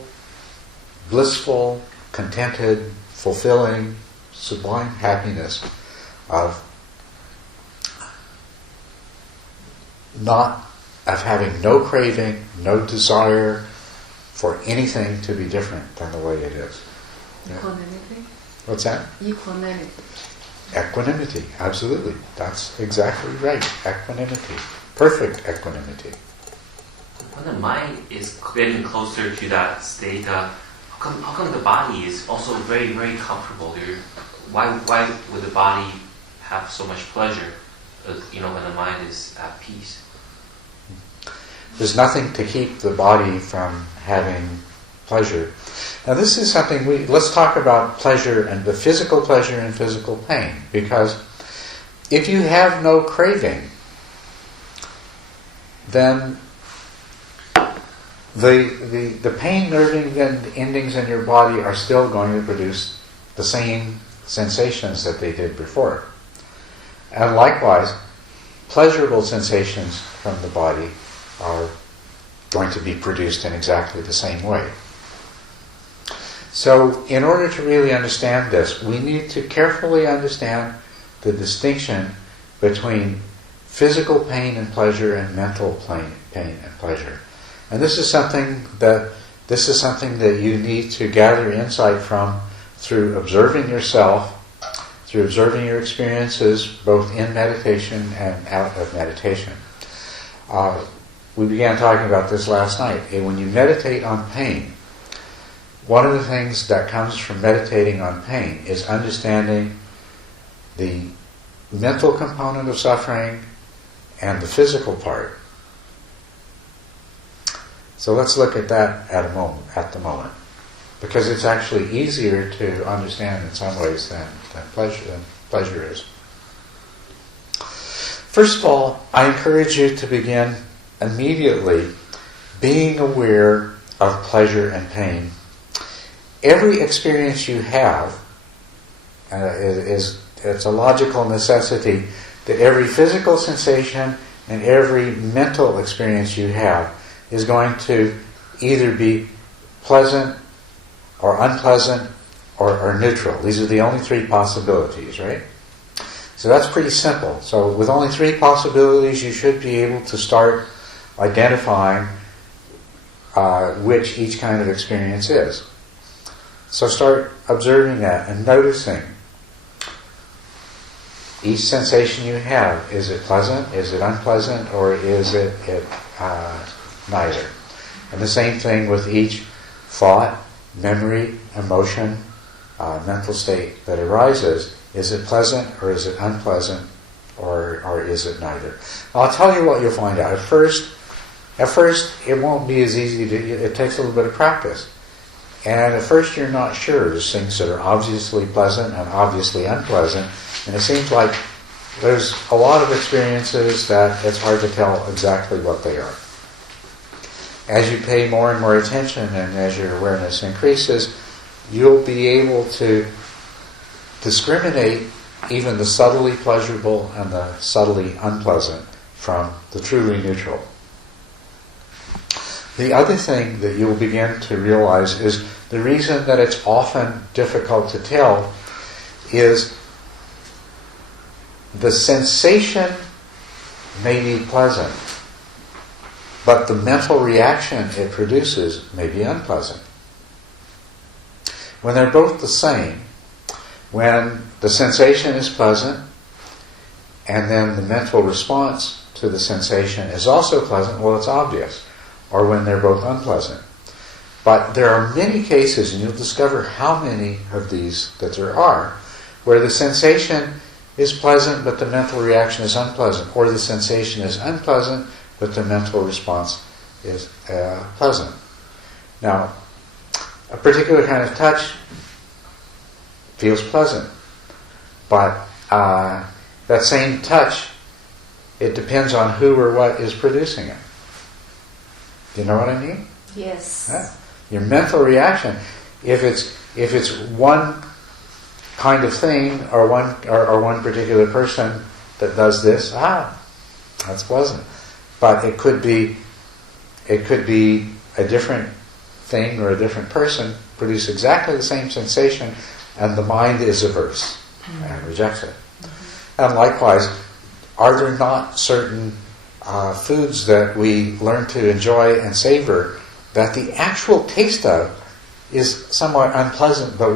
blissful, contented, fulfilling, sublime happiness of having no craving, no desire for anything to be different than the way it is. Equanimity? What's that? Equanimity. Equanimity, absolutely. That's exactly right. Equanimity. Perfect equanimity. When the mind is getting closer to that state, how come the body is also very, very comfortable? Why would the body have so much pleasure, when the mind is at peace? There's nothing to keep the body from having pleasure. Now this is something let's talk about pleasure and the physical pleasure and physical pain, because if you have no craving, then the pain nerving endings in your body are still going to produce the same sensations that they did before. And likewise, pleasurable sensations from the body are going to be produced in exactly the same way. So in order to really understand this, we need to carefully understand the distinction between physical pain and pleasure and mental pain and pleasure. And this is something that you need to gather insight from through observing yourself, through observing your experiences both in meditation and out of meditation. We began talking about this last night. When you meditate on pain, one of the things that comes from meditating on pain is understanding the mental component of suffering and the physical part. So let's look at that at the moment. Because it's actually easier to understand in some ways than pleasure is. First of all, I encourage you to begin immediately being aware of pleasure and pain. Every experience you have, it's a logical necessity that every physical sensation and every mental experience you have is going to either be pleasant or unpleasant or neutral. These are the only three possibilities, right? So that's pretty simple. So with only three possibilities, you should be able to start identifying which each kind of experience is. So start observing that and noticing each sensation you have. Is it pleasant? Is it unpleasant? Or is it neither? And the same thing with each thought, memory, emotion, mental state that arises. Is it pleasant or is it unpleasant or is it neither? I'll tell you what you'll find out. At first it won't be as easy it takes a little bit of practice. And at first you're not sure. There's things that are obviously pleasant and obviously unpleasant. And it seems like there's a lot of experiences that it's hard to tell exactly what they are. As you pay more and more attention and as your awareness increases, you'll be able to discriminate even the subtly pleasurable and the subtly unpleasant from the truly neutral. The other thing that you'll begin to realize is the reason that it's often difficult to tell is the sensation may be pleasant, but the mental reaction it produces may be unpleasant. When they're both the same, when the sensation is pleasant and then the mental response to the sensation is also pleasant, well, it's obvious. Or when they're both unpleasant. But there are many cases, and you'll discover how many of these that there are, where the sensation is pleasant but the mental reaction is unpleasant, or the sensation is unpleasant but the mental response is pleasant. Now, a particular kind of touch feels pleasant, but that same touch, it depends on who or what is producing it. Do you know what I mean? Yes. Yeah. Your mental reaction, if it's one kind of thing or one particular person that does this, that's pleasant. But it could be a different thing or a different person produce exactly the same sensation, and the mind is averse and rejects it. And likewise, are there not certain foods that we learn to enjoy and savor that the actual taste of is somewhat unpleasant, but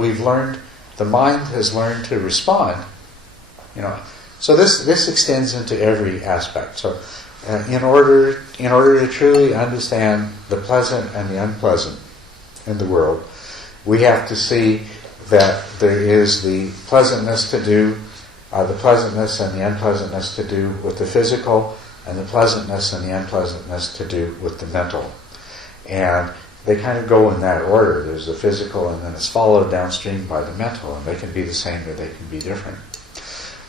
the mind has learned to respond. So this extends into every aspect. So in order to truly understand the pleasant and the unpleasant in the world, we have to see that there is the pleasantness and the unpleasantness to do with the physical, and the pleasantness and the unpleasantness to do with the mental. And they kind of go in that order. There's the physical and then it's followed downstream by the mental, and they can be the same or they can be different.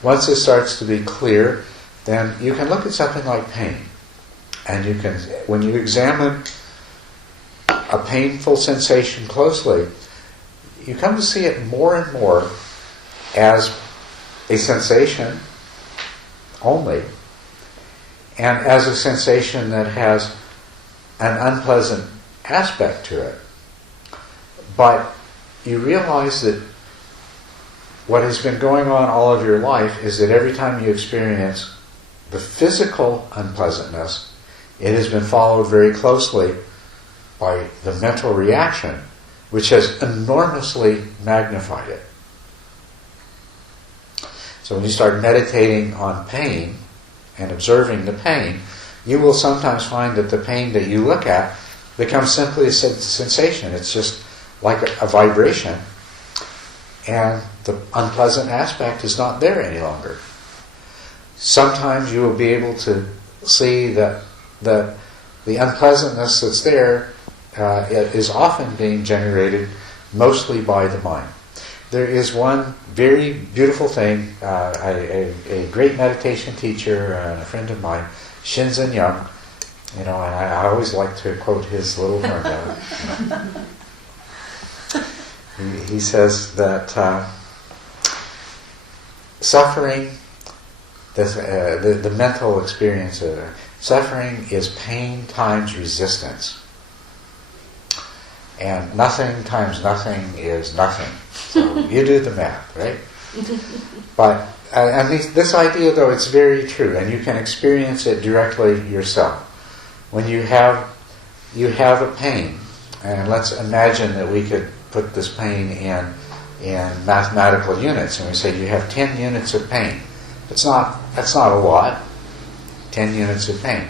Once it starts to be clear, then you can look at something like pain. And you can, when you examine a painful sensation closely, you come to see it more and more as a sensation only, and as a sensation that has an unpleasant aspect to it. But you realize that what has been going on all of your life is that every time you experience the physical unpleasantness, it has been followed very closely by the mental reaction, which has enormously magnified it. So when you start meditating on pain and observing the pain, you will sometimes find that the pain that you look at becomes simply a sensation. It's just like a vibration, and the unpleasant aspect is not there any longer. Sometimes you will be able to see that the unpleasantness that's there is often being generated mostly by the mind. There is one very beautiful thing, a great meditation teacher and a friend of mine, Shinzen Young, and I always like to quote his little formula. He says that suffering, the mental experience of suffering is pain times resistance. And nothing times nothing is nothing. So you do the math, right? But this idea, though, it's very true, and you can experience it directly yourself. When you have a pain, and let's imagine that we could put this pain in mathematical units, and we say you have 10 units of pain. That's not a lot, 10 units of pain.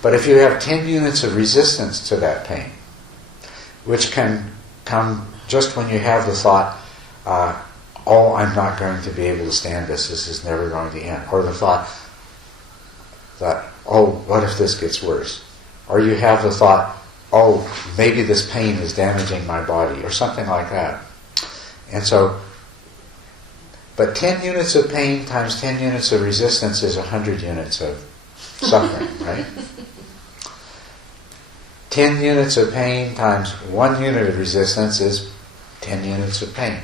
But if you have 10 units of resistance to that pain, which can come just when you have the thought, oh, I'm not going to be able to stand this is never going to end. Or the thought that, oh, what if this gets worse? Or you have the thought, oh, maybe this pain is damaging my body, or something like that. And so, but 10 units of pain times 10 units of resistance is 100 units of suffering, right? 10 units of pain times 1 unit of resistance is 10 units of pain.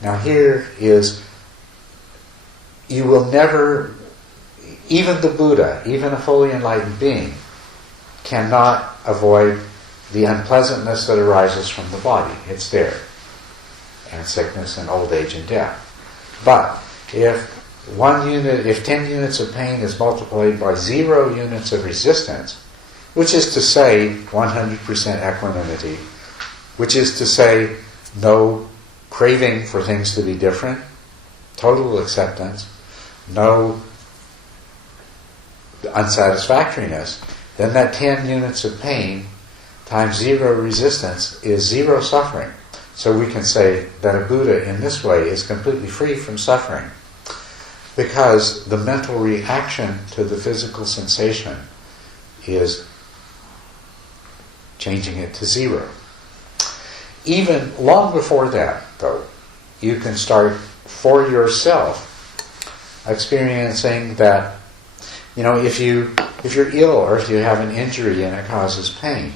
Now here is, you will never, even the Buddha, even a fully enlightened being, cannot avoid the unpleasantness that arises from the body. It's there. And sickness and old age and death. But if 10 units of pain is multiplied by 0 units of resistance, which is to say 100% equanimity, which is to say no craving for things to be different, total acceptance, no unsatisfactoriness, then that 10 units of pain times 0 resistance is 0 suffering. So we can say that a Buddha in this way is completely free from suffering, because the mental reaction to the physical sensation is changing it to 0. Even long before that, though, you can start for yourself experiencing that, if you're ill or if you have an injury and it causes pain,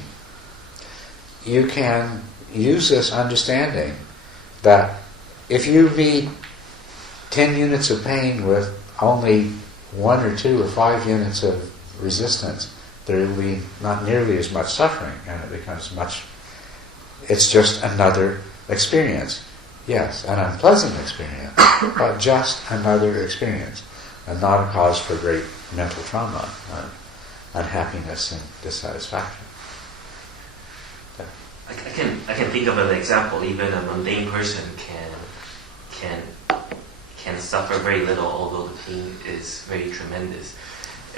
you can use this understanding that if you meet 10 units of pain with only 1 or 2 or 5 units of resistance, there will be not nearly as much suffering, and it becomes it's just another experience. Yes, an unpleasant experience, but just another experience, and not a cause for great mental trauma, unhappiness and dissatisfaction. I can think of an example. Even a mundane person can suffer very little, although the pain is very tremendous.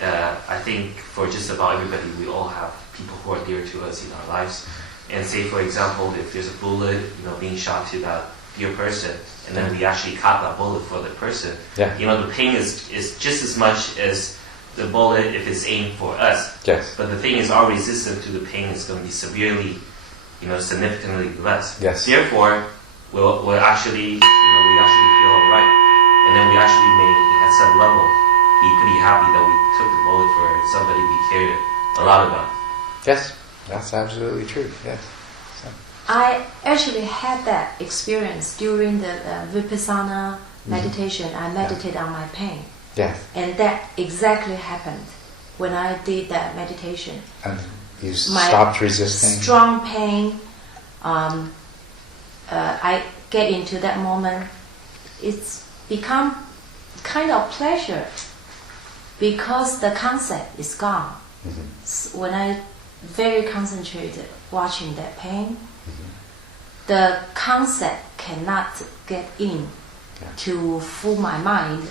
I think for just about everybody, we all have people who are dear to us in our lives. And say, for example, if there's a bullet, being shot to that dear person, and then we actually caught that bullet for the person, the pain is just as much as the bullet if it's aimed for us. Yes. But the thing is, our resistance to the pain is going to be severely, significantly less. Yes. Therefore, we'll actually, we actually feel alright, and then we actually may, at some level, be pretty happy that we took the bullet for somebody we cared a lot about. Yes, that's absolutely true. Yes. So. I actually had that experience during the Vipassana meditation. I meditated on my pain. Yes. And that exactly happened when I did that meditation. And you stopped resisting? Strong pain I get into that moment, it's become kind of pleasure because the concept is gone. When I very concentrated watching that pain, the concept cannot get in to fool my mind.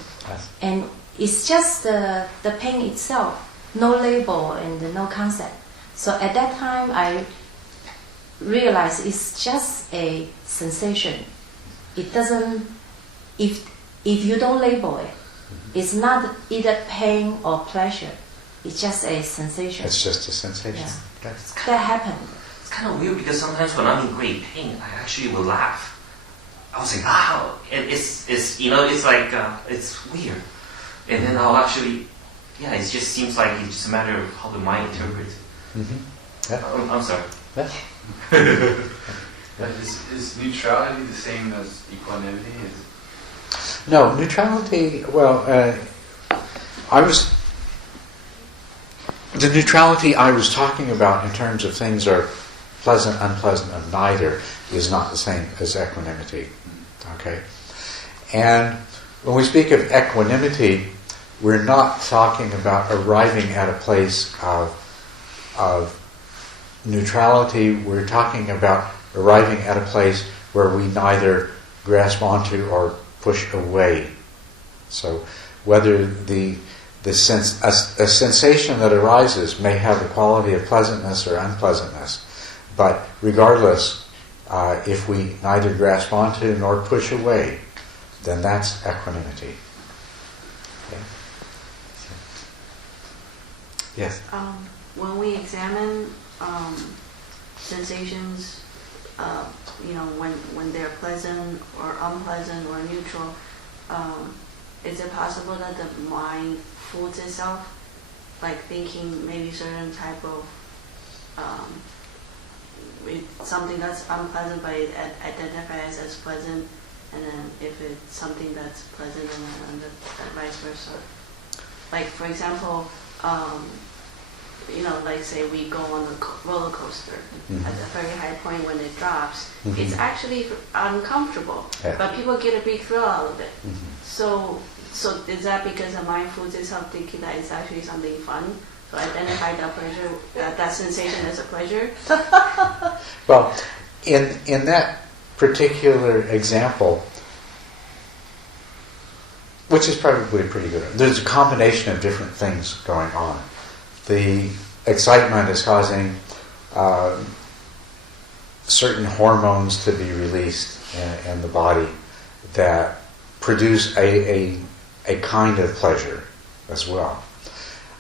And it's just the pain itself, no label and no concept. So at that time I realized it's just a sensation. It doesn't, if you don't label it, it's not either pain or pleasure. It's just a sensation. It's just a sensation. Yeah. That happened. It's kind of weird because sometimes when I'm in great pain, I actually will laugh. I was like, wow, and it's you know, it's like it's weird, and then I'll actually, yeah, it just seems like it's just a matter of how the mind interprets it. Yeah. I'm sorry. But is neutrality the same as equanimity? No, neutrality. Well, the neutrality I was talking about in terms of things are pleasant, unpleasant, and neither is not the same as equanimity. Okay, and when we speak of equanimity, we're not talking about arriving at a place of neutrality. We're talking about arriving at a place where we neither grasp onto or push away. So whether a sensation that arises may have the quality of pleasantness or unpleasantness, but regardless, if we neither grasp onto nor push away, then that's equanimity. Okay. Yes? When we examine sensations, when they're pleasant or unpleasant or neutral, is it possible that the mind fools itself, like thinking maybe certain type of something that's unpleasant but it identifies as pleasant, and then if it's something that's pleasant and then vice versa? Like for example, like say we go on a roller coaster at a very high point, when it drops, it's actually uncomfortable, but people get a big thrill out of it. So is that because the mind fools itself thinking that it's actually something fun? So identify that pleasure, that sensation as a pleasure? Well, in that particular example, which is probably pretty good, there's a combination of different things going on. The excitement is causing certain hormones to be released in the body that produce a kind of pleasure as well.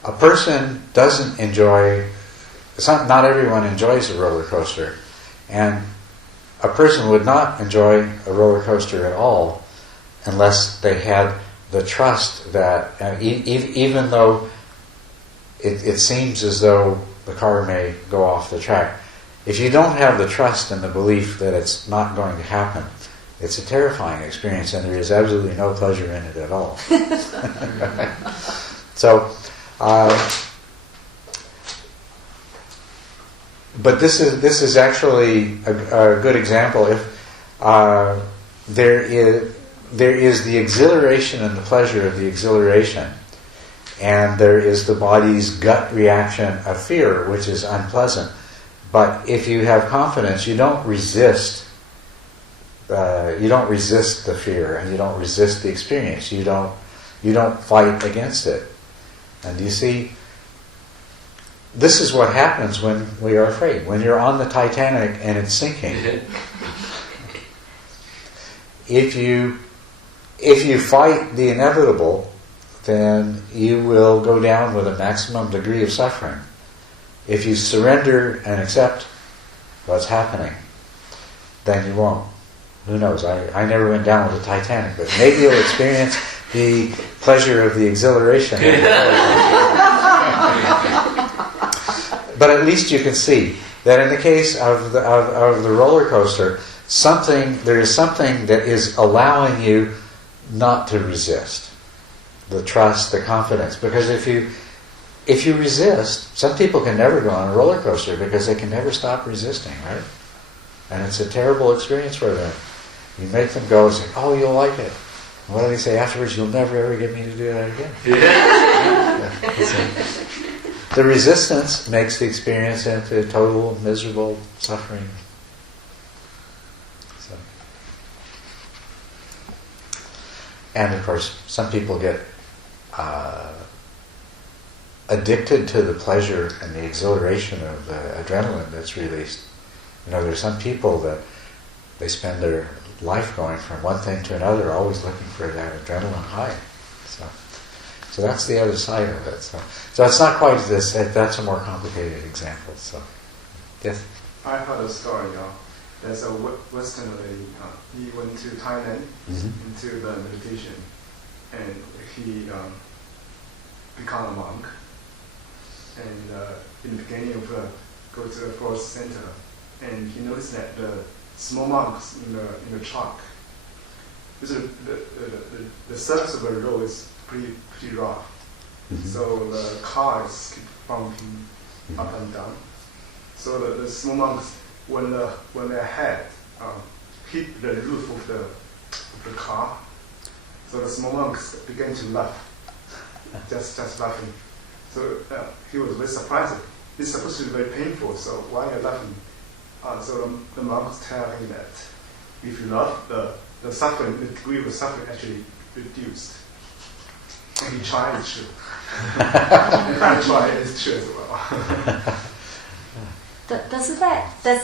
A person doesn't enjoy, not everyone enjoys a roller coaster, and a person would not enjoy a roller coaster at all unless they had the trust that, even though it seems as though the car may go off the track, if you don't have the trust and the belief that it's not going to happen, it's a terrifying experience, and there is absolutely no pleasure in it at all. So, but this is actually a good example. If there is the exhilaration and the pleasure of the exhilaration, and there is the body's gut reaction of fear, which is unpleasant. But if you have confidence, you don't resist. You don't resist the fear, and you don't resist the experience. You don't fight against it. And you see, this is what happens when we are afraid. When you're on the Titanic and it's sinking, if you fight the inevitable, then you will go down with a maximum degree of suffering. If you surrender and accept what's happening, then you won't. Who knows? I never went down with the Titanic, but maybe you'll experience the pleasure of the exhilaration. But at least you can see that in the case of the roller coaster, there is something that is allowing you not to resist. The trust, the confidence. Because if you resist, some people can never go on a roller coaster because they can never stop resisting, right? And it's a terrible experience for them. You make them go and say, oh, you'll like it. And what do they say afterwards? You'll never ever get me to do that again. So, the resistance makes the experience into total miserable suffering. So. And of course, some people get addicted to the pleasure and the exhilaration of the adrenaline that's released. There's some people that they spend their life going from one thing to another, always looking for that adrenaline high. So that's the other side of it. So it's not quite this. That's a more complicated example. So, yes. I heard a story. There's a Western lady. He went to Thailand into the meditation, and he became a monk. And in the beginning of go to the forest center, and he noticed that the small monks in the truck, the surface of the road is pretty rough. So the cars keep bumping up and down. So the small monks, when their head hit the roof of the car, so the small monks began to laugh, just laughing. So he was very surprised. It's supposed to be very painful, so why are you laughing? So the monks tell him that if you laugh, the suffering, the degree of suffering actually reduced. And he tried it too. And I tried it too as well. Does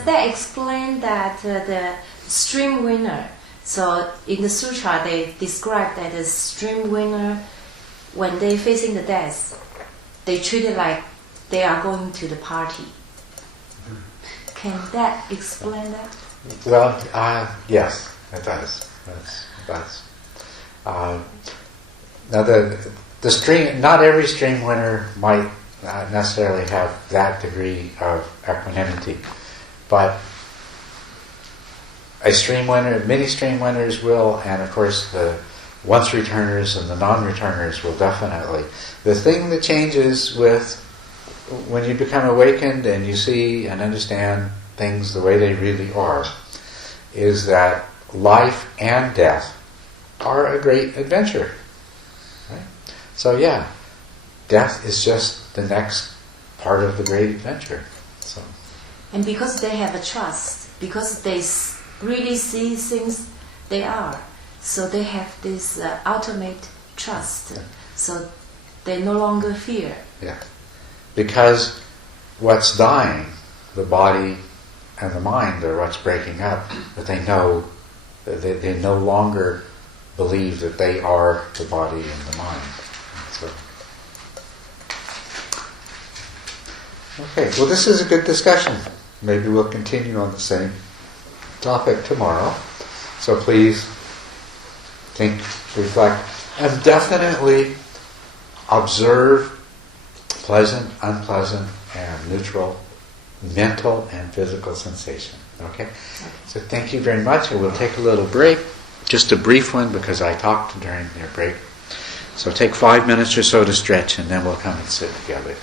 that explain that the stream winner? So in the sutra, they describe that the stream winner, when they're facing the death, they treat it like they are going to the party. Can that explain that? Well, yes, it does. It does. Now the stream, not every stream winner might necessarily have that degree of equanimity, but a stream winner, many stream winners will, and of course the once returners and the non-returners will definitely. The thing that changes with when you become awakened and you see and understand things the way they really are is that life and death are a great adventure. Right? So yeah, death is just the next part of the great adventure. So. And because they have a trust, because they really see things they are, so they have this ultimate trust. Yeah. So they no longer fear. Yeah. Because what's dying, the body and the mind, are what's breaking up, but they know that they no longer believe that they are the body and the mind. So. Okay, well this is a good discussion. Maybe we'll continue on the same topic tomorrow. So please think, reflect, and definitely observe pleasant, unpleasant, and neutral mental and physical sensation. Okay? So thank you very much, and we'll take a little break. Just a brief one because I talked during their break. So take 5 minutes or so to stretch, and then we'll come and sit together.